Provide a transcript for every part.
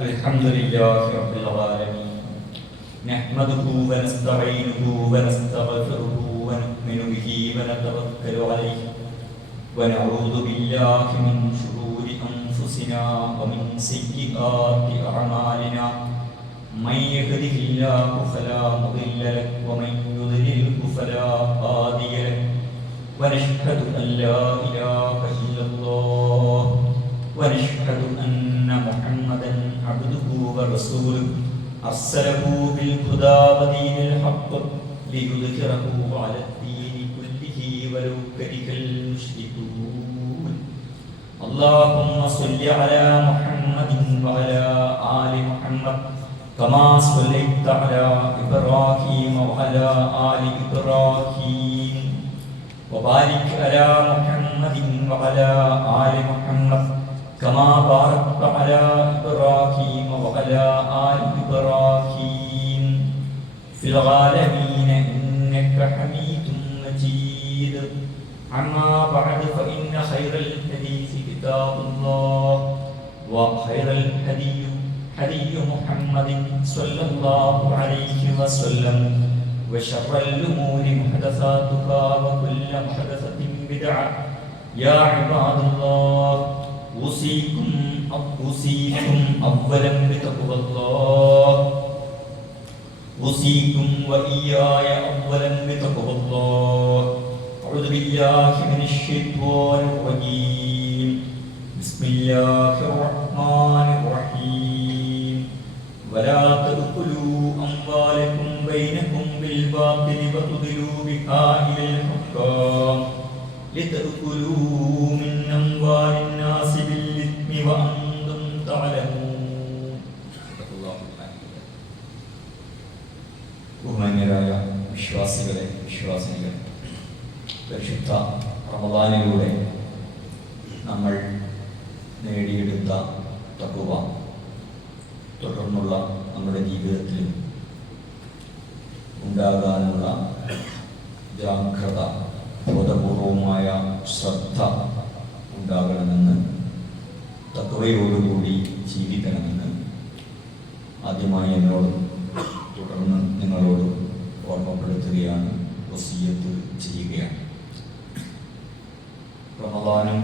الحمد لله رب العالمين نحمده ونستعينه ونستغفره ونؤمن به ونتوكل عليه ونعوذ بالله من شرور أنفسنا ومن سيئات أعمالنا من يهده الله فلا مضل له ومن يضلله فلا هادي له ونشهد أن لا إله إلا الله ونشهد أن محمدا عبده ورسوله أرسله بالهدى ودين الحق ليظهره على الدين كله ولو كره المشركون اللهم صل على محمد وعلى آل محمد كما صليت على إبراهيم وعلى آل إبراهيم وبارك على محمد وعلى آل محمد كما باركت على إبراهيم وعلى آل إبراهيم في العالمين إنك حميد مجيد أما بعد فإن خير الحديث كتاب الله وخير الهدي هدي محمد صلى الله عليه وسلم وشر الأمور محدثاتها وكل محدثة بدعة يا عباد الله أوصيكم أولا بتقوى الله أوصيكم وإياي أولا بتقوى الله أعوذ بالله من الشيطان الرجيم بسم الله الرحمن الرحيم ولا تأكلوا أموالكم بينكم بالباطل وتدلوا بها إلى الحكام لتأكلوا من أموال الناس بالإثم وأنتم تعلمون. ബഹുമാന്യരായ വിശ്വാസികളെ വിശ്വാസിനികൾ, പരിശുദ്ധ റമദാനിലൂടെ നമ്മൾ നേടിയെടുത്ത തഖ്വ തുടർന്നുള്ള നമ്മുടെ ജീവിതത്തിലും ഉണ്ടാകാനുള്ള ജാഗ്രത, ബോധപൂർവമായ ശ്രദ്ധ ഉണ്ടാകണമെന്ന്, തഖ്വയോടുകൂടി ജീവിക്കണമെന്ന് ആദ്യമായി എന്നോടും തുടർന്ന് നിങ്ങളോടും ഓർമ്മപ്പെടുത്തുകയാണ്, വസിയ്യത്ത് ചെയ്യുകയാണ്. റമദാനും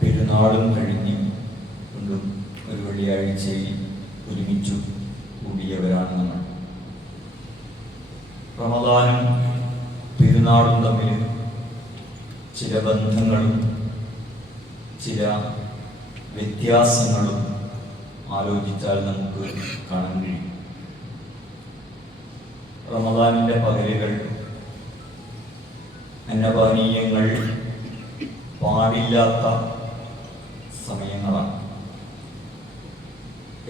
പെരുന്നാളും കഴിഞ്ഞ് കൊണ്ടും ഒരു വെള്ളിയാഴ്ചയിൽ ഒരുമിച്ചു കൂടിയവരാണ് നമ്മൾ. റമദാനും പെരുന്നാളും തമ്മിൽ ചില ബന്ധങ്ങളും ചില വ്യത്യാസങ്ങളും ആലോചിച്ചാൽ നമുക്ക് കാണാൻ കഴിയും. റമദാനിൻ്റെ പകലുകൾ അന്നപാനീയങ്ങൾ പാടില്ലാത്ത സമയങ്ങളാണ്.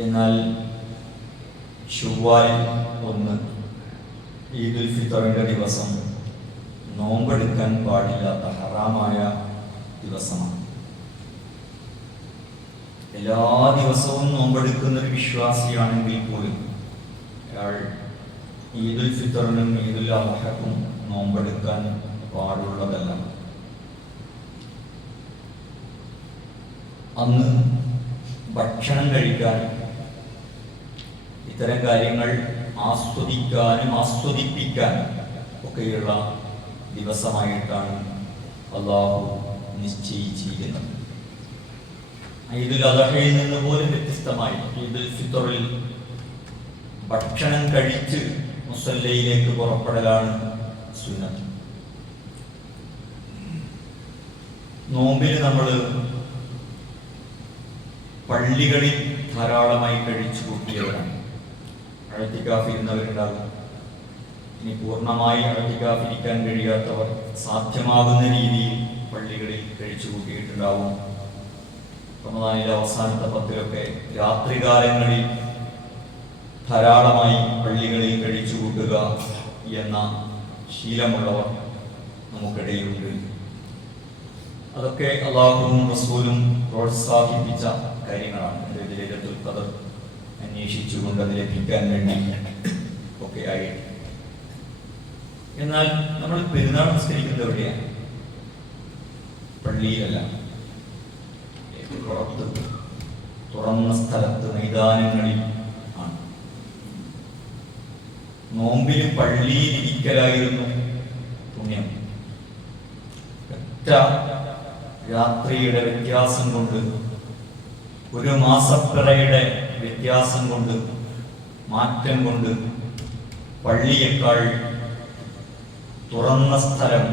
എന്നാൽ ശവ്വാൽ 1 ഈദുൽ ഫിത്തറിൻ്റെ ദിവസം നോമ്പെടുക്കാൻ പാടില്ലാത്ത ഹറാമായ ദിവസമാണ്. എല്ലാ ദിവസവും നോമ്പെടുക്കുന്ന ഒരു വിശ്വാസിയാണെങ്കിൽ പോലും അയാൾ ഈദുൽ ഫിത്തറിനും ഈദുൽ അദ്ഹക്കും നോമ്പെടുക്കാൻ പാടുള്ളതല്ല. അന്ന് ഭക്ഷണം കഴിക്കാനും ഇത്തരം കാര്യങ്ങൾ ആസ്വദിക്കാനും ആസ്വദിപ്പിക്കാനും ഒക്കെയുള്ള ദിവസമായിട്ടാണ് അല്ലാഹു നിശ്ചയിച്ചിരിക്കുന്നത്. ഈദുൽ അദ്ഹയിൽ നിന്ന് പോലും വ്യത്യസ്തമായി ഈദുൽ ഫിത്തറിൽ ഭക്ഷണം കഴിച്ച് മുസല്ലയിലേക്ക് പുറപ്പെടലാണ് സുന്നത്ത്. നോമ്പിൽ നമ്മൾ പള്ളികളിൽ ധാരാളമായി കഴിച്ചു കൂട്ടിയവരാണ്. ഇഅ്തികാഫിരുന്നവരുണ്ടാകും. ഇനി പൂർണ്ണമായി ഇഅ്തികാഫിരിക്കാൻ കഴിയാത്തവർ സാധ്യമാകുന്ന രീതിയിൽ പള്ളികളിൽ കഴിച്ചു കൂട്ടിയിട്ടുണ്ടാവും. റമദാനിലെ അവസാനത്തെ 10 രാത്രികാലങ്ങളിൽ ധാരാളമായി പള്ളികളിൽ കഴിച്ചു കൂട്ടുക എന്ന ശീലമുള്ളവർ നമുക്കിടയിലുണ്ട്. അതൊക്കെ അല്ലാഹുവും റസൂലും പ്രോത്സാഹിപ്പിച്ച കാര്യങ്ങളാണ്. ലൈലത്തുൽ ഖദർ അന്വേഷിച്ചുകൊണ്ട് അത് ലഭിക്കാൻ വേണ്ടി ഒക്കെ ആയി. എന്നാൽ നമ്മൾ പെരുന്നാൾ നിസ്കരിക്കുന്നത് എവിടെയാണ്? പള്ളിയിലല്ല, പുറത്ത് തുറന്ന സ്ഥലത്ത് മൈതാനങ്ങളിൽ ആണ്. നോമ്പിന് പള്ളിയിൽ ഇരിക്കലായിരുന്നു പുണ്യം. ഒറ്റ രാത്രിയുടെ വ്യത്യാസം കൊണ്ട്, ഒരു മാസപ്പിറയുടെ വ്യത്യാസം കൊണ്ട്, മാറ്റം കൊണ്ട് പള്ളിയേക്കാൾ തുറന്ന സ്ഥലം,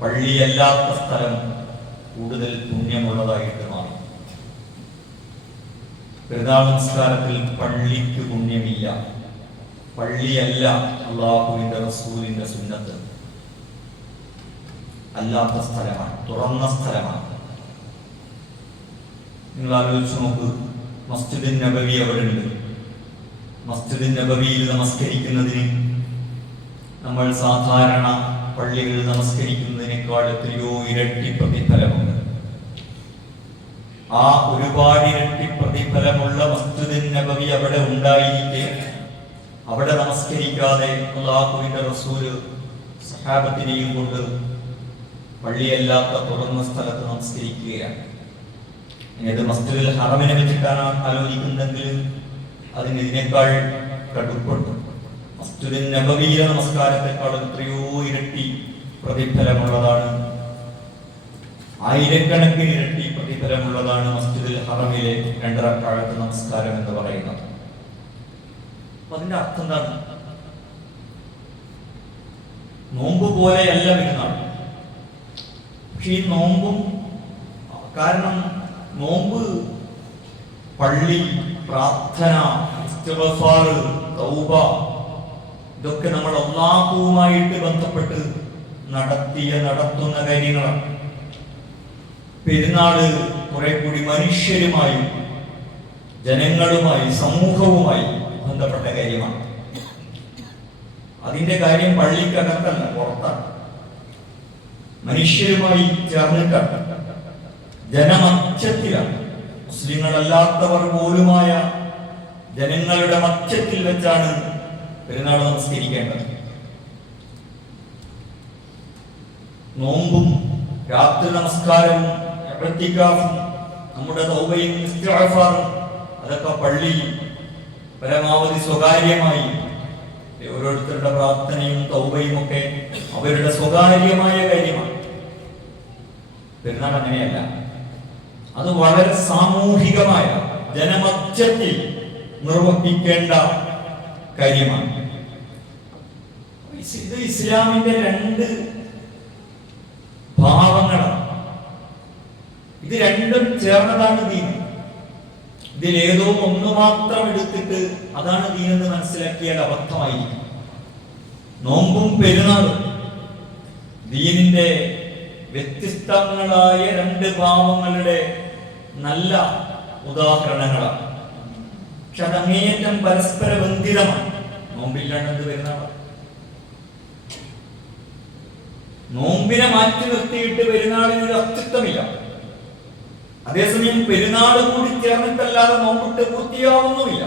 പള്ളിയല്ലാത്ത സ്ഥലം കൂടുതൽ പുണ്യമുള്ളതായിട്ട് മാറി. പെരുന്നാൾ നമസ്കാരത്തിൽ പള്ളിക്ക് പുണ്യമില്ല. പള്ളിയല്ല അല്ലാഹുവിന്റെ റസൂലിന്റെ സുന്നത്ത്. അല്ലാത്ത സ്ഥലമാണ്, തുറന്ന സ്ഥലമാണ്. നിങ്ങൾ ആലോചിച്ച് നോക്ക്, മസ്ജിദുൻ നബവി അവിടെ ഉണ്ട്. മസ്ജിദുൻ നബവിയിൽ നമസ്കരിക്കുന്നതിന് നമ്മൾ സാധാരണ പള്ളികളിൽ നമസ്കരിക്കുന്നതിനേക്കാൾ എത്രയോ ഇരട്ടി പ്രതിഫലമുണ്ട്. ആ ഒരുപാട് ഇരട്ടി പ്രതിഫലമുള്ള മസ്ജിദുൻ നബവി അവിടെ ഉണ്ടായിരിക്കെ അവിടെ നമസ്കരിക്കാതെ അല്ലാഹുവിന്റെ റസൂല് സഹാബത്തിനെയും കൊണ്ട് പള്ളിയല്ലാത്ത തുറന്ന സ്ഥലത്ത് നമസ്കരിക്കുകയാണ്. ഇത് മസ്ജിദുൽ ഹറമിനെ വെച്ചിട്ടാണ് ആലോചിക്കുന്നതെങ്കിൽ അതിന് ഇതിനേക്കാൾ കടുപ്പുണ്ട്. മസ്ജിദുൻ നബവിയിലെ നമസ്കാരത്തെക്കാൾ എത്രയോ ഇരട്ടി പ്രതിഫലമുള്ളതാണ്, ആയിരക്കണക്കിന് ഇരട്ടി പ്രതിഫലമുള്ളതാണ് മസ്ജിദുൽ ഹറമിലെ 2 റക്അത്ത് നമസ്കാരം എന്ന് പറയുന്നത്. അപ്പൊ അതിന്റെ അർത്ഥം എന്താണ്? നോമ്പ് പോലെയല്ല പെരുന്നാൾ. പക്ഷെ ഈ നോമ്പും, കാരണം നോമ്പ്, പള്ളി, പ്രാർത്ഥന, ഇസ്തിഗ്ഫാർ, തൗബ, ഇതൊക്കെ നമ്മൾ അല്ലാഹുവുമായിട്ട് ബന്ധപ്പെട്ട് നടത്തുന്ന കാര്യങ്ങളാണ്. പെരുന്നാള് കുറെ കൂടി മനുഷ്യരുമായും ജനങ്ങളുമായി സമൂഹവുമായി ബന്ധപ്പെട്ട കാര്യമാണ്. അതിന്റെ കാര്യം പള്ളിക്കകത്തല്ല, പുറത്താണ്. മനുഷ്യരുമായി ചേർന്നിട്ടാണ്, ജനമധ്യത്തിലാണ്. മുസ്ലിങ്ങളല്ലാത്തവർ പോലുമായ ജനങ്ങളുടെ മധ്യത്തിൽ വെച്ചാണ് പെരുന്നാൾ നമസ്കരിക്കേണ്ടത്. നോമ്പും രാത്രി നമസ്കാരവും ഇഅ്തികാഫും നമ്മുടെ തൗബയും ഇസ്തിഗ്ഫാറും അതൊക്കെ പള്ളി പരമാവധി സ്വകാര്യമായി, ഓരോരുത്തരുടെ പ്രാർത്ഥനയും തൗബയും ഒക്കെ അവരുടെ സ്വകാര്യമായ കാര്യമാണ്. പെരുന്നാൾ അങ്ങനെയല്ല, അത് വളരെ സാമൂഹികമായ ജനമധ്യത്തിൽ നിർവഹിക്കേണ്ട കാര്യമാണ്. ഇത് ഇസ്ലാമിന്റെ 2 ഭാവങ്ങളാണ്. ഇത് രണ്ടും ചേർന്നതാണ് ദീൻ. ഇതിലേതോ ഒന്ന് മാത്രം എടുത്തിട്ട് അതാണ് ദീൻ എന്ന് മനസ്സിലാക്കിയാൽ അബദ്ധമായിരിക്കും. നോമ്പും പെരുന്നാളും ദീനിന്റെ വ്യത്യസ്തങ്ങളായ 2 ഭാവങ്ങളുടെ നല്ല ഉദാഹരണങ്ങളാണ്. പക്ഷെ അത് അങ്ങേയറ്റം പരസ്പര ബന്ധിതമാണ്. നോമ്പില്ലാണ്ട് പെരുന്നാൾ. നോമ്പിനെ മാറ്റി നിർത്തിയിട്ട് പെരുന്നാളിന് ഒരു അസ്തിത്വമില്ല. അതേസമയം പെരുന്നാൾ കൂടി ചേർന്നിട്ടല്ലാതെ നോമ്പിട്ട് പൂർത്തിയാവുന്നുമില്ല.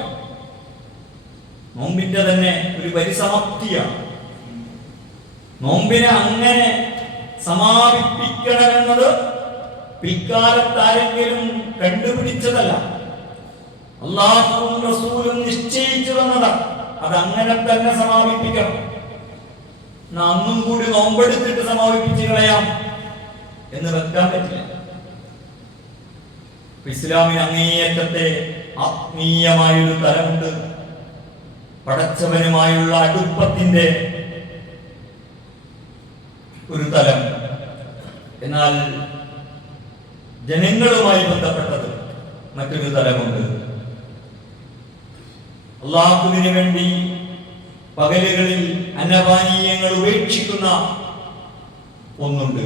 നോമ്പിന്റെ തന്നെ ഒരു പരിസമാപ്തിയാണ്. നോമ്പിനെ അങ്ങനെ സമാപിപ്പിക്കണമെന്നത് പിൽക്കാലത്താരെങ്കിലും കണ്ടുപിടിച്ചതല്ല, അല്ലാഹുവും റസൂലും നിശ്ചയിച്ചു തന്നതാണ്. അത് അങ്ങനെ തന്നെ സമാപിപ്പിക്കണം. അന്നും കൂടി നോമ്പെടുത്തിട്ട് സമാപിപ്പിച്ച് കളയാം എന്ന് വെക്കാൻ പറ്റില്ല. ഇസ്ലാമിന് അങ്ങേയറ്റത്തെ ആത്മീയമായൊരു തലമുണ്ട്. പടച്ചവനുമായുള്ള അടുപ്പത്തിന്റെ ഒരു തലം. എന്നാൽ ജനങ്ങളുമായി ബന്ധപ്പെട്ടത് മറ്റൊരു തലമുണ്ട്. അല്ലാഹുവിന് വേണ്ടി പകലുകളിൽ അന്നപാനീയങ്ങൾ ഉപേക്ഷിക്കുന്ന ഒന്നുണ്ട്.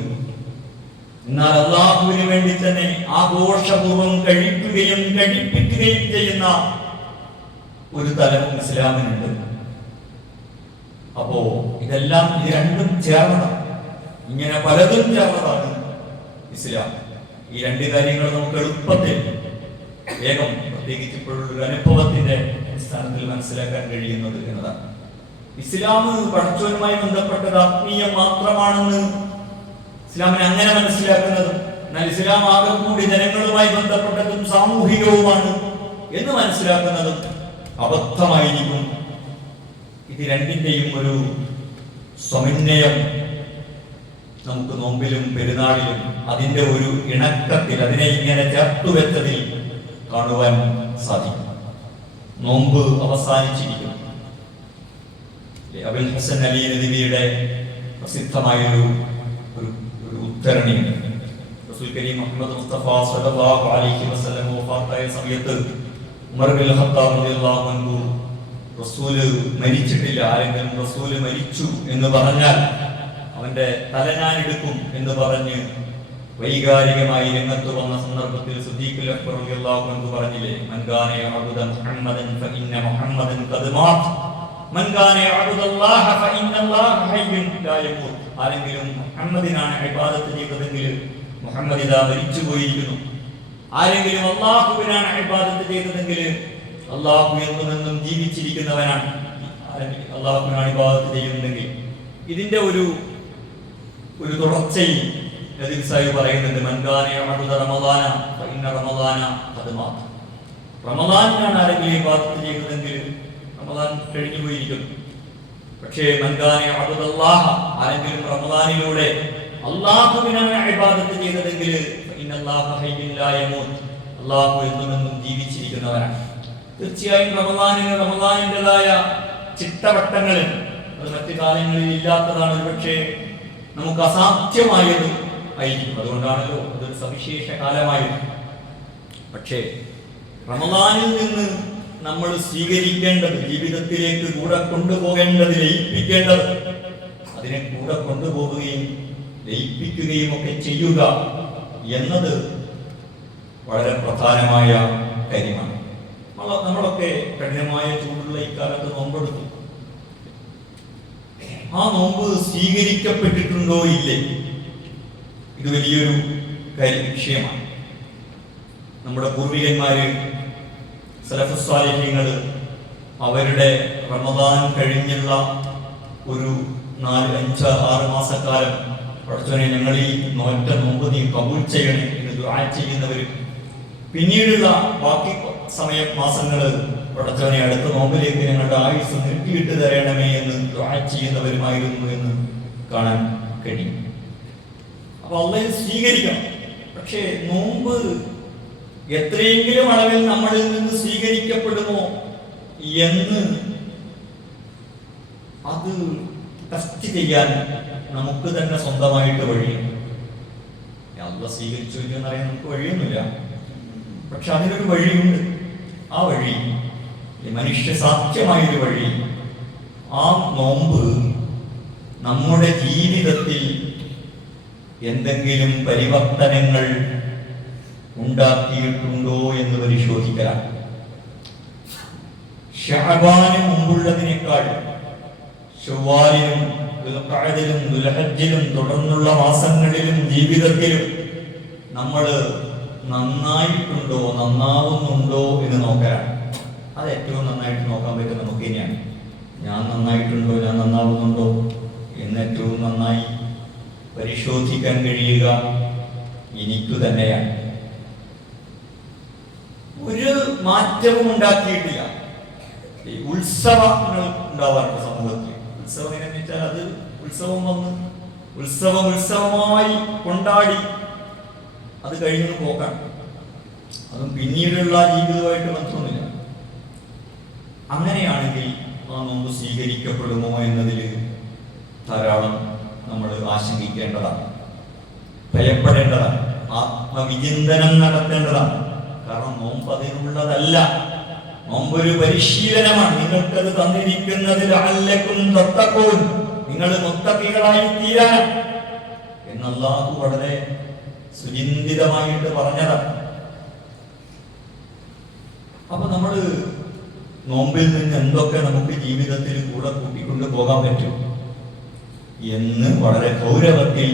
എന്നാൽ അല്ലാഹുവിന് വേണ്ടി തന്നെ ആഘോഷപൂർവ്വം കഴിക്കുകയും കഴിപ്പിക്കുകയും ചെയ്യുന്ന ഒരു തലവും ഇസ്ലാമിനുണ്ട്. അപ്പോ ഇതെല്ലാം ഇത് രണ്ടും ചേർന്നതാണ്. ഇങ്ങനെ പലതും ചേർന്നതാണ് ഇസ്ലാം. ഈ 2 കാര്യങ്ങൾ നമുക്ക് എളുപ്പത്തിൽ വേഗം, പ്രത്യേകിച്ച് ഇപ്പോഴൊരു അനുഭവത്തിന്റെ അടിസ്ഥാനത്തിൽ മനസ്സിലാക്കാൻ കഴിയുന്നത് എന്നതാണ്. ഇസ്ലാം പടച്ചവനുമായി ബന്ധപ്പെട്ടത് ആത്മീയം മാത്രമാണെന്ന് ഇസ്ലാമിനെ അങ്ങനെ മനസ്സിലാക്കുന്നത്. എന്നാൽ ഇസ്ലാം ആകെ കൂടി ജനങ്ങളുമായി ബന്ധപ്പെട്ടതും സാമൂഹികവുമാണ് എന്ന് മനസ്സിലാക്കുന്നതും അബദ്ധമായിരിക്കും. ഇത് രണ്ടിന്റെയും ഒരു സമന്വയം നമുക്ക് നോമ്പിലും പെരുന്നാളിലും അതിന്റെ ഒരു ഇണക്കത്തിൽ അതിനെ ഇങ്ങനെ ചേർത്തുവെച്ചതിൽ കാണുവാൻ സാധിക്കും. നോമ്പ് അവസാനിച്ചിരിക്കുന്നു. അബുൽ ഹസൻ അലി നദിയുടെ പ്രസിദ്ധമായൊരു ഉദ്ധരണിയുണ്ട്. റസൂൽ കരീം മുഹമ്മദ് മുസ്തഫ സ്വല്ലല്ലാഹു അലൈഹി വസല്ലം വഫാത്തായ സമയത്ത് ഉമർ ബിൻ ഖത്താബ് റളിയല്ലാഹു അൻഹു റസൂല് മരിച്ചിട്ടില്ല, ആരെങ്കിലും റസൂല് മരിച്ചു എന്ന് പറഞ്ഞാൽ അവന്റെ തല ഞാൻ എടുക്കും എന്ന് പറഞ്ഞ് വൈകാരികമായി രംഗത്ത് വന്ന സന്ദർഭത്തിൽ സിദ്ദീഖുൽ അക്ബർ റളിയല്ലാഹു അൻഹു പറഞ്ഞില്ലേ, മൻ കാന യഅബുദു മുഹമ്മദൻ ഫഇന്ന മുഹമ്മദൻ ഖദ് മാത്, മൻ കാന യഅബുദല്ലാഹ ഫഇന്നല്ലാഹ ഹയ്യുൻ ലാ യമൂത്. ആരെങ്കിലും മുഹമ്മദിനാണ് ഇബാദത്ത് ചെയ്തതെങ്കിൽ മുഹമ്മദ് ഇതാ മരിച്ചു പോയിരിക്കുന്നു. ആരെങ്കിലും അല്ലാഹുവിനാണ് ഇബാദത്ത് ചെയ്തതെങ്കിൽ അല്ലാഹു എന്നും ജീവിച്ചിരിക്കുന്നവനാണ്. അല്ലാഹുവിനാണ് ഇബാദത്ത് ചെയ്യുന്നതെങ്കിൽ ഇതിന്റെ ഒരു തുടർച്ചയിൽ നബി സാഹിബ് പറയുന്നുണ്ട്, മൻ കാന യഅബുദു റമളാന ഫഇന്ന റമളാന ഖദ് മാത്. റമളാനിലാണ് ആരെങ്കിലും ഇബാദത്ത് ചെയ്യുന്നതെങ്കിൽ റമളാൻ കഴിഞ്ഞു പോയിരിക്കുന്നു. പക്ഷേ മൻ കാന യഅബുദല്ലാഹ, ആരെങ്കിലും റമളാനിലൂടെ അല്ലാഹുവിനാണ് ഇബാദത്ത് ചെയ്തതെങ്കിൽ ഫഇന്നല്ലാഹ ഹയ്യുൻ ലാ യമൂത്, അല്ലാഹു എന്നും ജീവിച്ചിരിക്കുന്നവനാണ്. തീർച്ചയായും റമളാനിൻ്റെതായ ചിട്ടവട്ടങ്ങളിൽ അത് മറ്റു കാലങ്ങളിൽ ഇല്ലാത്തതാണ്. ഒരുപക്ഷെ നമുക്ക് അസാധ്യമായത് ആയിരിക്കും. അതുകൊണ്ടാണല്ലോ അതൊരു സവിശേഷ കാലമായത്. പക്ഷേ റമളാനിൽ നിന്ന് നമ്മൾ സ്വീകരിക്കേണ്ടത്, ജീവിതത്തിലേക്ക് കൂടെ കൊണ്ടുപോകേണ്ടത്, ലയിപ്പിക്കേണ്ടത്, അതിനെ കൂടെ കൊണ്ടുപോവുകയും ലയിപ്പിക്കുകയും ഒക്കെ ചെയ്യുക എന്നത് വളരെ പ്രധാനമായ കാര്യമാണ്. നമ്മളൊക്കെ കഠിനമായ ചൂടുള്ള ഇക്കാലത്ത് നോമ്പെടുത്തു. ആ നോമ്പ് സ്വീകരിക്കപ്പെട്ടിട്ടുണ്ടോ ഇല്ലേ, ഇത് വലിയൊരു വിഷയമാണ്. നമ്മുടെ പൂർവികന്മാര് സലഫുസ് സ്വാലിഹീങ്ങൾ അവരുടെ റമദാൻ കഴിഞ്ഞുള്ള ഒരു 4-5-6 മാസക്കാലം പടച്ചോനെ ഞങ്ങൾ ഈ നോമ്പ് നീ കബൂൽ ചെയ്യണേ എന്ന് ദുആ ചെയ്യുന്നവർ, പിന്നീടുള്ള ബാക്കി മാസങ്ങൾ പടച്ചോനെ അടുത്ത നോമ്പിലേക്ക് ഞങ്ങളുടെ ആയുസ് നീട്ടിയിട്ട് തരണമേ എന്ന് ദുആ ചെയ്യുന്നവരുമായിരുന്നു എന്ന് കാണാൻ കഴിയും. അപ്പൊ അല്ലാഹു സ്വീകരിക്കണം. പക്ഷേ നോമ്പ് എത്രയെങ്കിലും അളവിൽ നമ്മളിൽ നിന്ന് സ്വീകരിക്കപ്പെടുമോ എന്ന് അത് ടെസ്റ്റ് ചെയ്യാൻ നമുക്ക് തന്നെ സ്വന്തമായിട്ട് വഴിയുണ്ട്. അല്ലാഹു സ്വീകരിച്ചു എന്നറിയാൻ നമുക്ക് വഴിയൊന്നുമില്ല. പക്ഷെ അതിനൊരു വഴിയുണ്ട്. ആ വഴി മനുഷ്യ സാധ്യമായൊരു വഴി. ആ നോമ്പ് നമ്മുടെ ജീവിതത്തിൽ എന്തെങ്കിലും പരിവർത്തനങ്ങൾ ഉണ്ടാക്കിയിട്ടുണ്ടോ എന്ന് പരിശോധിക്കാൻ. ശഅബാന് മുമ്പുള്ളതിനേക്കാൾ ശവ്വാലിലും ദുൽഖഅദിലും ദുൽഹജ്ജിലും തുടർന്നുള്ള മാസങ്ങളിലും ജീവിതത്തിലും നമ്മൾ നന്നായിട്ടുണ്ടോ, നന്നാവുന്നുണ്ടോ എന്ന് നോക്കാനാണ്. അത് ഏറ്റവും നന്നായിട്ട് നോക്കാൻ പറ്റും നമുക്ക് ഇനിയാണ്. ഞാൻ നന്നായിട്ടുണ്ടോ, ഞാൻ നന്നാവുന്നുണ്ടോ എന്ന് ഏറ്റവും നന്നായി പരിശോധിക്കാൻ കഴിയുക എനിക്ക് തന്നെയാണ്. ഒരു മാറ്റവും ഉണ്ടാക്കിയിട്ടില്ല. ഈ ഉത്സവങ്ങൾ ഉണ്ടാവാറുണ്ട് സമൂഹത്തിൽ. ഉത്സവം എന്നു വെച്ചാൽ അത് ഉത്സവം വന്ന് ഉത്സവമായി കൊണ്ടാടി അത് കഴിഞ്ഞു പോകാൻ, അതും പിന്നീടുള്ള ജീവിതമായിട്ട് ബന്ധമൊന്നുമില്ല. അങ്ങനെയാണെങ്കിൽ ആ നോമ്പ് സ്വീകരിക്കപ്പെടുമോ എന്നതിൽ ധാരാളം നമ്മൾ ആശങ്കിക്കേണ്ടതാണ്, ഭയപ്പെടേണ്ടതാണ്, ആത്മവിചിന്തനം നടത്തേണ്ടതാണ്. കാരണം നോമ്പ് അതിനുള്ളതല്ല. നോമ്പൊരു പരിശീലനമാണ്. നിങ്ങൾക്കത് തന്നിരിക്കുന്നത് ലഅല്ലക്കും തത്തഖൂൻ, നിങ്ങൾ മുത്തഖീകളായി തീരാൻ എന്ന് അല്ലാഹു വളരെ സുചിന്തിതമായിട്ട് പറഞ്ഞതാണ്. അപ്പൊ നമ്മൾ നോമ്പിൽ നിന്ന് എന്തൊക്കെ നമുക്ക് ജീവിതത്തിൽ കൂടെ കൂട്ടിക്കൊണ്ട് പോകാൻ പറ്റും എന്ന് വളരെ ഗൗരവത്തിൽ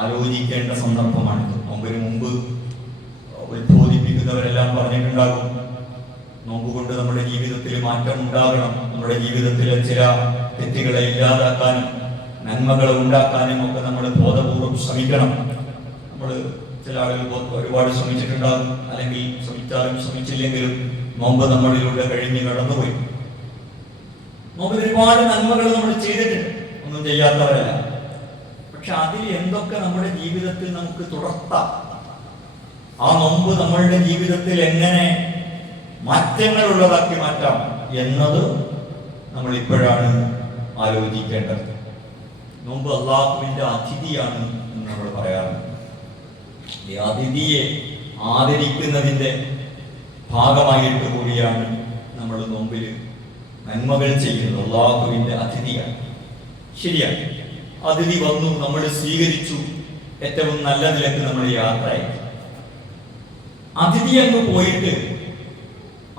ആലോചിക്കേണ്ട സന്ദർഭമാണിത്. നോമ്പിന് മുമ്പ് ഉത്ബോധിപ്പിക്കുന്നവരെല്ലാം പറഞ്ഞിട്ടുണ്ടാകും, നോമ്പ് കൊണ്ട് നമ്മുടെ ജീവിതത്തിൽ മാറ്റം ഉണ്ടാകണം, നമ്മുടെ ജീവിതത്തിലെ ചില തെറ്റുകളെ ഇല്ലാതാക്കാനും നന്മകളെ ഉണ്ടാക്കാനും ഒക്കെ നമ്മൾ ബോധപൂർവം ശ്രമിക്കണം. നമ്മൾ ചില ആളുകൾ ഒരുപാട് ശ്രമിച്ചിട്ടുണ്ടാകും, അല്ലെങ്കിൽ ശ്രമിച്ചാലും ശ്രമിച്ചില്ലെങ്കിലും നോമ്പ് നമ്മളിലൂടെ കഴിഞ്ഞ് കടന്നുപോയി. നോമ്പിൽ ഒരുപാട് നന്മകൾ നമ്മൾ ചെയ്തിട്ടുണ്ട്, ഒന്നും ചെയ്യാത്തവരല്ല. പക്ഷെ അതിൽ എന്തൊക്കെ നമ്മുടെ ജീവിതത്തിൽ നമുക്ക് തുടർത്താം, ആ നോമ്പ് നമ്മളുടെ ജീവിതത്തിൽ എങ്ങനെ മാറ്റങ്ങൾ ഉള്ളതാക്കി മാറ്റാം എന്നത് നമ്മൾ ഇപ്പോഴാണ് ആലോചിക്കേണ്ടത്. നോമ്പ് അള്ളാഹുവിന്റെ അതിഥിയാണ് എന്ന് നമ്മൾ പറയാറുണ്ട്. ഈ അതിഥിയെ ആദരിക്കുന്നതിന്റെ ഭാഗമായിട്ട് കൂടിയാണ് നമ്മൾ നോമ്പിൽ നന്മകൾ ചെയ്യുന്നത്. അള്ളാഹുവിന്റെ അതിഥിയാണ്. ശരിയാണ്, അതിഥി വന്നു, നമ്മൾ സ്വീകരിച്ചു, ഏറ്റവും നല്ല നിലക്ക് നമ്മൾ യാത്രയായി. അതിഥി അങ്ങ് പോയിട്ട്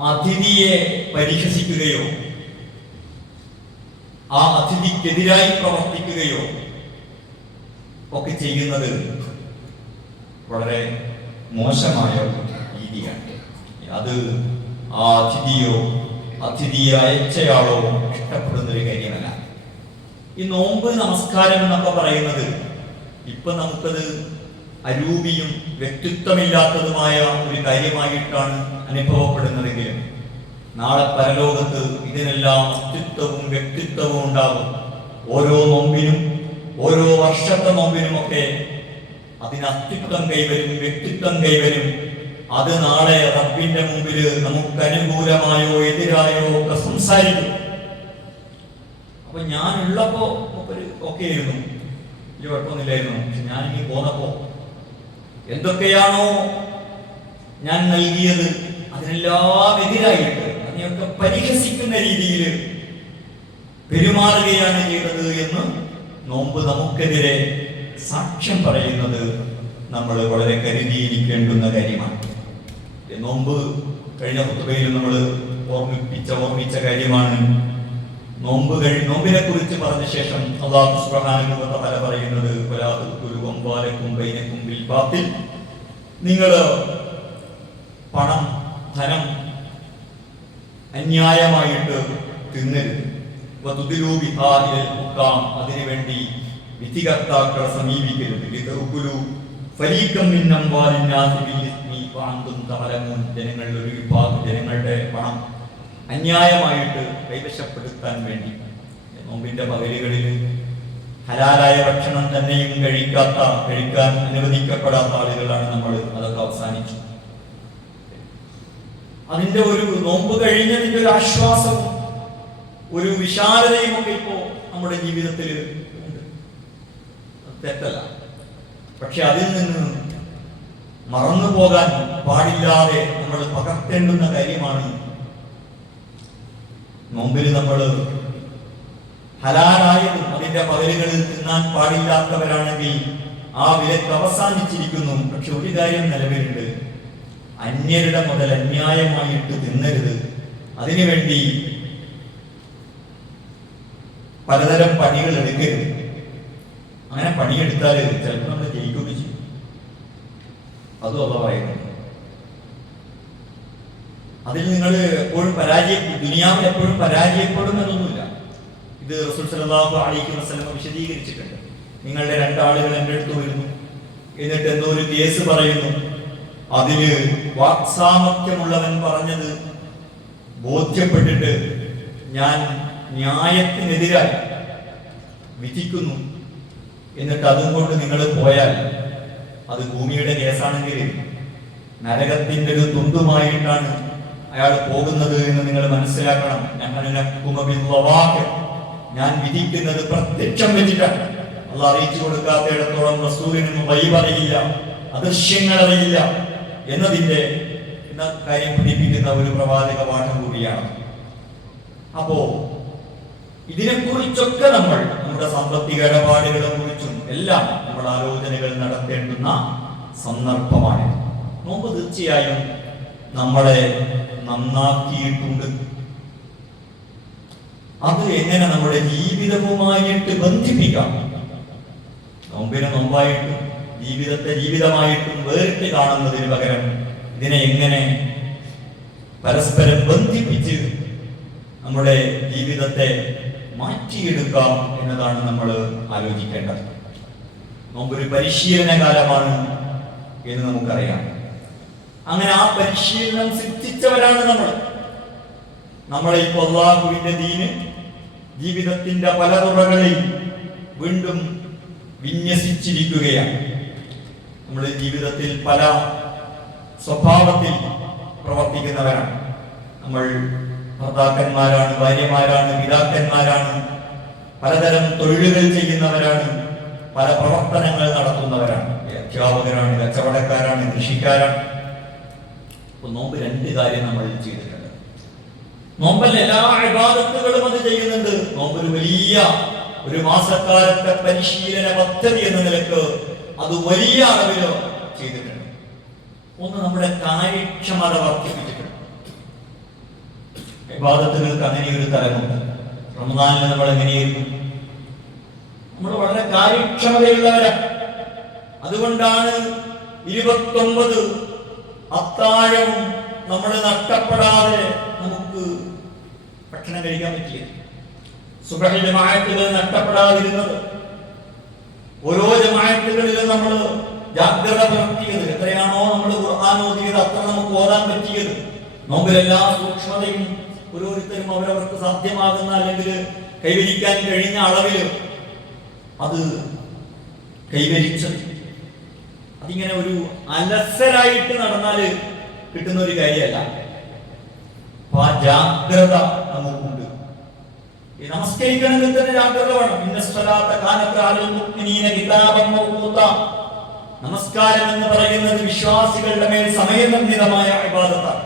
അതിഥിയെ പരിഹസിക്കുകയോ ആ അതിഥിക്കെതിരായി പ്രവർത്തിക്കുകയോ ഒക്കെ ചെയ്യുന്നത് വളരെ മോശമായ രീതിയാണ്. അത് ആ അതിഥിയോ അതിഥിയെ അയച്ചയാളോ ഇഷ്ടപ്പെടുന്ന ഒരു കാര്യമല്ല. ഈ നോമ്പ് നമസ്കാരം എന്നൊക്കെ പറയുന്നത് ഇപ്പൊ നമുക്കത് അരൂപിയും വ്യക്തിത്വമില്ലാത്തതുമായ ഒരു കാര്യമായിട്ടാണ് അനുഭവപ്പെടുന്നതെങ്കിലും നാളെ പരലോകത്ത് ഇതിനെല്ലാം അസ്തിത്വവും വ്യക്തിത്വവും ഉണ്ടാകും. ഓരോ നോമ്പിനും ഓരോ വർഷത്തെ നോമ്പിനുമൊക്കെ അതിന് അസ്തിത്വം കൈവരും, വ്യക്തിത്വം കൈവരും. അത് നാളെ റബ്ബിന്റെ മുമ്പിൽ നമുക്ക് അനുകൂലമായോ എതിരായോ ഒക്കെ സംസാരിക്കും. അപ്പൊ ഞാൻ ഉള്ളപ്പോ ഒക്കെ ആയിരുന്നു, വലിയ കുഴപ്പമൊന്നുമില്ലായിരുന്നു. പക്ഷെ ഞാൻ ഇനി പോന്നപ്പോ എന്തൊക്കെയാണോ ഞാൻ നൽകിയത് അതിനെല്ലാം എതിരായിട്ട് അതിനെയൊക്കെ പരിഹസിക്കുന്ന രീതിയിൽ പെരുമാറുകയാണ് ചെയ്തത് എന്ന് നോമ്പ് നമുക്കെതിരെ സാക്ഷ്യം പറയുന്നത് നമ്മൾ വളരെ കരുതിയിരിക്കേണ്ടുന്ന കാര്യമാണ്. നോമ്പ് കഴിഞ്ഞ ഖുത്ബയിൽ നമ്മൾ ഓർമ്മിച്ച കാര്യമാണ്. നോമ്പിനെ കുറിച്ച് പറഞ്ഞ ശേഷം അല്ലാഹു സുബ്ഹാനഹു വ തആല പറയുന്നത്, വലാ തുഖ്റു അംവാലകും ബൈനകും ബിൽ ബാത്തിൽ, നിങ്ങൾ പണം, ധനം അന്യായമായിട്ട് തിന്നരുത്. വതുദിലൂ ബിഹാ ഇലൽ ഹുക്കാം, അതിനുവേണ്ടി വിധികർത്താക്കളെ സമീപിക്കരുത്. ലിതഉകുലു ഫരീഖം മിൻ അംവാലിൻ നാസി ബിൽ ഇസ്മി വഅൻതും തഅലമൂൻ, ജനങ്ങളുടെ ഒരു വിഭാഗം ജനങ്ങളുടെ പണം അന്യായമായിട്ട് കൈവശപ്പെടുത്താൻ വേണ്ടി. നോമ്പിന്റെ പകലുകളിൽ ഹലാലായ ഭക്ഷണം തന്നെയും കഴിക്കാൻ അനുവദിക്കപ്പെടാത്ത ആളുകളാണ് നമ്മൾ. അതൊക്കെ അവസാനിച്ചു. അതിന്റെ ഒരു നോമ്പ് കഴിഞ്ഞതിന്റെ ഒരു ആശ്വാസവും ഒരു വിശാലതയും ഒക്കെ ഇപ്പോ നമ്മുടെ ജീവിതത്തിൽ ഉണ്ട്. തെറ്റല്ല. പക്ഷെ അതിൽ നിന്ന് മറന്നു പോകാൻ പാടില്ലാതെ നമ്മൾ പകർത്തേണ്ടുന്ന കാര്യമാണ് നോമ്പിൽ നമ്മൾ ഹലാലായതും അതിന്റെ പകലുകളിൽ തിന്നാൻ പാടില്ലാത്തവരാണെങ്കിൽ ആ വിലക്ക് അവസാനിച്ചിരിക്കുന്നു. പക്ഷെ ഒരു കാര്യം നിലവിലുണ്ട്, അന്യരുടെ മുതൽ അന്യായമായിട്ട് തിന്നരുത്. അതിനുവേണ്ടി പലതരം പണികൾ എടുക്കരുത്. അങ്ങനെ പണിയെടുത്താൽ ചിലപ്പോൾ നമ്മൾ ജയിക്കുകയൊക്കെ ചെയ്യും. അതും അല്ല പറയുന്നത്. അതിൽ നിങ്ങൾ എപ്പോഴും ദുനിയാവിൽ എപ്പോഴും പരാജയപ്പെടുമെന്നൊന്നുമില്ല. ഇത് റസൂൽ സല്ലല്ലാഹു അലൈഹി വസല്ലം വിശദീകരിച്ചിട്ടുണ്ട്. നിങ്ങളുടെ രണ്ടാളുകൾ എൻ്റെ അടുത്ത് വരുന്നു, എന്നിട്ട് എന്തോ ഒരു കേസ് പറയുന്നു. അതില് വാക്സാമർത്ഥ്യമുള്ളവൻ പറഞ്ഞത് ബോധ്യപ്പെട്ടിട്ട് ഞാൻ ന്യായത്തിനെതിരായി വിധിക്കുന്നു, എന്നിട്ട് അതും കൊണ്ട് നിങ്ങൾ പോയാൽ അത് ഭൂമിയുടെ കേസാണെങ്കിൽ നരകത്തിന്റെ ഒരു തുണ്ടുമായിട്ടാണ് അയാൾ പോകുന്നത് എന്ന് നിങ്ങൾ മനസ്സിലാക്കണം. ഞാൻ വിധിക്കുന്നത് പ്രത്യക്ഷം വെച്ചിട്ടാണ്. അള്ളാഹ് അറിയിച്ചു കൊടുക്കാത്തിടത്തോളം റസൂലിന് ഗൈബ് അറിയില്ല, അദൃശ്യങ്ങൾ അറിയില്ല എന്നതിന്റെ കാര്യം പഠിപ്പിക്കുന്ന ഒരു പ്രവാചക പാഠം കൂടിയാണ്. അപ്പോ ഇതിനെക്കുറിച്ചൊക്കെ നമ്മൾ നമ്മുടെ സാമ്പത്തിക ഇടപാടുകളെ കുറിച്ചും എല്ലാം നമ്മൾ ആലോചനകൾ നടത്തേണ്ടുന്ന സന്ദർഭമാണ്. നോമ്പ് തീർച്ചയായും നമ്മളെ നന്നാക്കിയിട്ടുണ്ട്. അത് എങ്ങനെ നമ്മുടെ ജീവിതവുമായിട്ട് ബന്ധിപ്പിക്കാം? നോമ്പിനെ നോമ്പായിട്ടും ജീവിതത്തെ ജീവിതമായിട്ടും വേറിട്ട് കാണുന്നതിന് പകരം ഇതിനെ എങ്ങനെ പരസ്പരം ബന്ധിപ്പിച്ച് നമ്മുടെ ജീവിതത്തെ മാറ്റിയെടുക്കാം എന്നതാണ് നമ്മൾ ആലോചിക്കേണ്ടത്. നോമ്പൊരു പരിശീലന കാലമാണ് എന്ന് നമുക്കറിയാം. അങ്ങനെ ആ പരിശീലനം സിദ്ധിച്ചവരാണ് നമ്മളെ ഇപ്പോൾ അല്ലാഹുവിന്റെ ദീന് ജീവിതത്തിന്റെ പല തുറകളിൽ വീണ്ടും വിന്യസിച്ചിരിക്കുകയാണ്. നമ്മുടെ ജീവിതത്തിൽ പല സ്വഭാവത്തിൽ പ്രവർത്തിക്കുന്നവരാണ് നമ്മൾ. ഭർത്താക്കന്മാരാണ്, ഭാര്യമാരാണ്, പിതാക്കന്മാരാണ്, പലതരം തൊഴിലുകൾ ചെയ്യുന്നവരാണ്, പല പ്രവർത്തനങ്ങൾ നടത്തുന്നവരാണ്, അധ്യാപകരാണ്, കച്ചവടക്കാരാണ്, കൃഷിക്കാരാണ്. നോമ്പ് രണ്ട് കാര്യം നമ്മൾ ചെയ്തിട്ടുണ്ട്. നോമ്പല്ല എല്ലാ ഇബാദത്തുകളും അത് ചെയ്യുന്നുണ്ട്. നോമ്പ് ഒരു വലിയ ഒരു മാസക്കാലത്തെ പരിശീലന പദ്ധതി എന്ന നിലക്ക് അത് വലിയ അളവിലോ ചെയ്തിട്ടുണ്ട്. ഒന്ന്, നമ്മുടെ കാര്യക്ഷമത വർദ്ധിപ്പിച്ചിട്ടുണ്ട്. ഇബാദത്തുകൾക്ക് അങ്ങനെ ഒരു തലമുണ്ട്. റമദാനിൽ നമ്മൾ എങ്ങനെയായിരുന്നു? നമ്മൾ വളരെ കാര്യക്ഷമതയുള്ളവരാണ്. അതുകൊണ്ടാണ് 29 അത്താഴം നമ്മൾ നഷ്ടപ്പെടാതെ നമുക്ക് ഭക്ഷണം കഴിക്കാൻ പറ്റിയത്. സുബ്ഹി ജമാഅത്തുകൾ നഷ്ടപ്പെടാതിരുന്നത്, ഓരോ ജമാഅത്തുകളിലും നമ്മൾ ജാഗ്രത പുലർത്തിയത്, എത്രയാണോ നമ്മൾ ഖുർആൻ ഓതിയത് അത്ര നമുക്ക് ഓതാൻ പറ്റിയത്. നോമ്പിലെല്ലാ സൂക്ഷ്മതയും ഓരോരുത്തരും അവരവർക്ക് സാധ്യമാകുന്ന അല്ലെങ്കിൽ കൈവരിക്കാൻ കഴിഞ്ഞ അളവിൽ അത് കൈവരിച്ചത്. അതിങ്ങനെ ഒരു അലസരായിട്ട് നടന്നാൽ കിട്ടുന്ന ഒരു കാര്യമല്ല. അപ്പൊ ആ ജാഗ്രത നമുക്കുണ്ട്. നമസ്കരിക്കണമെങ്കിൽ തന്നെ ജാഗ്രത വേണം. നമസ്കാരം എന്ന് പറയുന്നത് വിശ്വാസികളുടെ മേൽ സമയബന്ധിതമായ ഇബാദത്താണ്,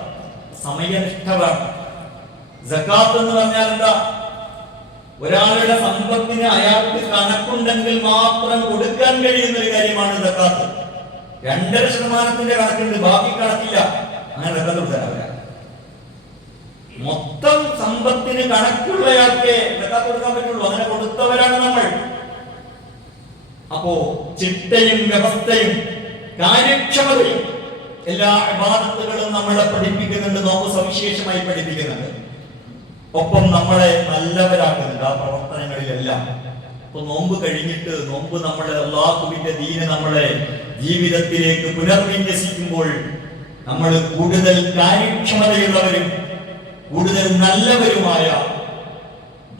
സമയനിഷ്ഠമാണ്. സകാത്ത് എന്ന് പറഞ്ഞാൽ എന്താ? ഒരാളുടെ സമ്പത്തിന് അയാൾക്ക് കണക്കുണ്ടെങ്കിൽ മാത്രം കൊടുക്കാൻ കഴിയുന്ന ഒരു കാര്യമാണ് സകാത്ത്. 2.5% കണക്കുണ്ട്, ബാക്കി കണക്കില്ല, അങ്ങനെ സകാത്ത് കൊടുക്കാനാവില്ല. മൊത്തം സമ്പത്തിന് കണക്കുള്ളയാൾക്ക് സകാത്ത് കൊടുക്കാൻ പറ്റുള്ളൂ. അങ്ങനെ കൊടുത്തവരാണ് നമ്മൾ. അപ്പോ ചിട്ടയും വ്യവസ്ഥയും കാര്യക്ഷമതയും എല്ലാ ഇബാദത്തുകളും നമ്മളെ പഠിപ്പിക്കുന്നുണ്ട്. നോമ്പ് സവിശേഷമായി പഠിപ്പിക്കുന്നുണ്ട്. ഒപ്പം നമ്മളെ നല്ലവരാക്കുന്നുണ്ട് ആ പ്രവർത്തനങ്ങളിലെല്ലാം. അപ്പൊ നോമ്പ് കഴിഞ്ഞിട്ട്, നോമ്പ് നമ്മളെ അല്ലാഹുവിന്റെ ദീന് നമ്മളെ ജീവിതത്തിലേക്ക് പുനർവിന്യസിക്കുമ്പോൾ നമ്മൾ കൂടുതൽ കാര്യക്ഷമതയുള്ളവരും കൂടുതൽ നല്ലവരുമായ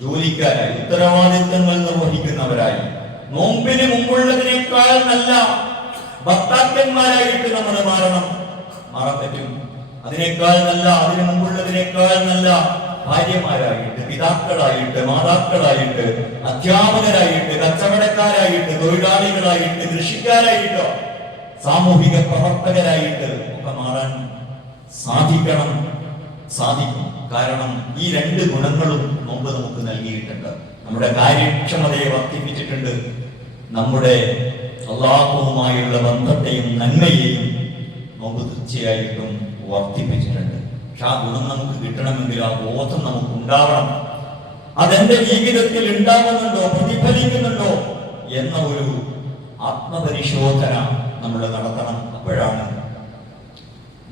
ജോലിക്കാരായി, ഉത്തരവാദിത്തങ്ങൾ നിർവഹിക്കുന്നവരായി, നോമ്പിന് മുമ്പുള്ളതിനേക്കാൾ നല്ല ഭർത്താക്കന്മാരായിട്ട് നമ്മൾ മാറാൻ പറ്റും. അതിനേക്കാൾ നല്ല, അതിനു മുമ്പുള്ളതിനേക്കാൾ നല്ല ഭാര്യമാരായിട്ട്, പിതാക്കളായിട്ട്, മാതാക്കളായിട്ട്, അധ്യാപകരായിട്ട്, കച്ചവടക്കാരായിട്ട്, തൊഴിലാളികളായിട്ട്, കൃഷിക്കാരായിട്ടോ, സാമൂഹിക പ്രവർത്തകരായിട്ട് ഒക്കെ മാറാൻ സാധിക്കും. കാരണം ഈ 2 ഗുണങ്ങളും നോമ്പ് നമുക്ക് നൽകിയിട്ടുണ്ട്. നമ്മുടെ കാര്യക്ഷമതയെ വർദ്ധിപ്പിച്ചിട്ടുണ്ട്. നമ്മുടെ അല്ലാഹുവുമായുള്ള ബന്ധത്തെയും നന്മയെയും നോമ്പ് തീർച്ചയായിട്ടും വർദ്ധിപ്പിച്ചിട്ടുണ്ട്. പക്ഷെ ആ ഗുണം നമുക്ക് കിട്ടണമെങ്കിൽ ആ ബോധം നമുക്ക് ഉണ്ടാവണം. അതെന്റെ ജീവിതത്തിൽ ഉണ്ടാവുന്നുണ്ടോ, പ്രതിഫലിക്കുന്നുണ്ടോ എന്ന ഒരു ആത്മപരിശോധന നമ്മൾ നടത്തണം. അപ്പോഴാണ്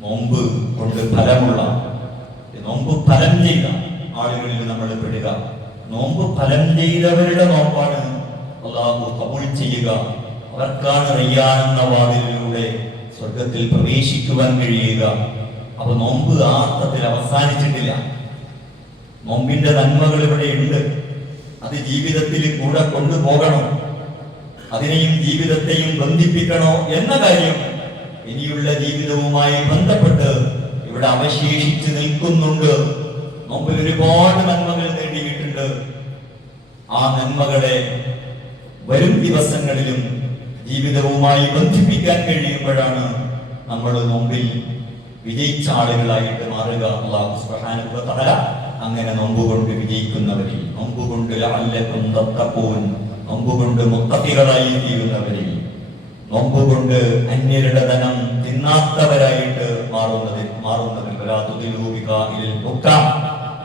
നോമ്പ് കൊണ്ട് ഫലമുള്ള, നോമ്പ് ഫലം ചെയ്ത ആളുകളിൽ നമ്മൾ പെടുക. നോമ്പ് ഫലം ചെയ്തവരുടെ നോമ്പാണ് അല്ലാഹു കബൂൽ ചെയ്യുക. അവർക്കാണ് റയ്യാൻ എന്ന വാതിലിലൂടെ സ്വർഗത്തിൽ പ്രവേശിക്കുവാൻ കഴിയുക. അപ്പൊ നോമ്പ് ആ അർത്ഥത്തിൽ അവസാനിച്ചിട്ടില്ല. നോമ്പിന്റെ നന്മകൾ ഇവിടെ ഉണ്ട്. അത് ജീവിതത്തിൽ കൂടെ കൊണ്ടുപോകണം. അതിനെയും ജീവിതത്തെയും ബന്ധിപ്പിക്കണോ എന്ന കാര്യം ഇനിയുള്ള ജീവിതവുമായി ബന്ധപ്പെട്ട് ഇവിടെ അവശേഷിച്ച് നിൽക്കുന്നുണ്ട്. നോമ്പിൽ ഒരുപാട് നന്മകൾ നേടിയിട്ടുണ്ട്. ആ നന്മകളെ വരും ദിവസങ്ങളിലും ജീവിതവുമായി ബന്ധിപ്പിക്കാൻ കഴിയുമ്പോഴാണ് നമ്മൾ നോമ്പിൽ വിജയിച്ച ആളുകളായിട്ട് മാറുക. അല്ലാഹു സുബ്ഹാനഹു വ തആല അങ്ങനെ നോമ്പ് കൊണ്ട് വിജയിക്കുന്നവരിൽ, നോമ്പ് കൊണ്ട് ലഅല്ലകും തത്തഖൂൻ, നോമ്പ് കൊണ്ട് മുത്തഖികളായി തീരുന്നവരിൽ, നോമ്പ് കൊണ്ട് അന്യരുടെ ധനം തിന്നാത്തവരായിട്ട് മാറുന്നതിൽ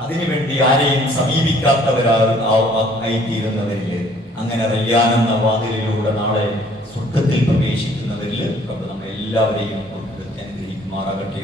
അതിനുവേണ്ടി ആരെയും സമീപിക്കാത്തവരായി തീരുന്നവരില്, അങ്ങനെ റയ്യാൻ എന്ന വാതിലിലൂടെ നാളെ സ്വർഗ്ഗത്തിൽ പ്രവേശിക്കുന്നവരിൽ നമ്മെ എല്ലാവരെയും അനുഗ്രഹിക്കുമാറാകട്ടെ.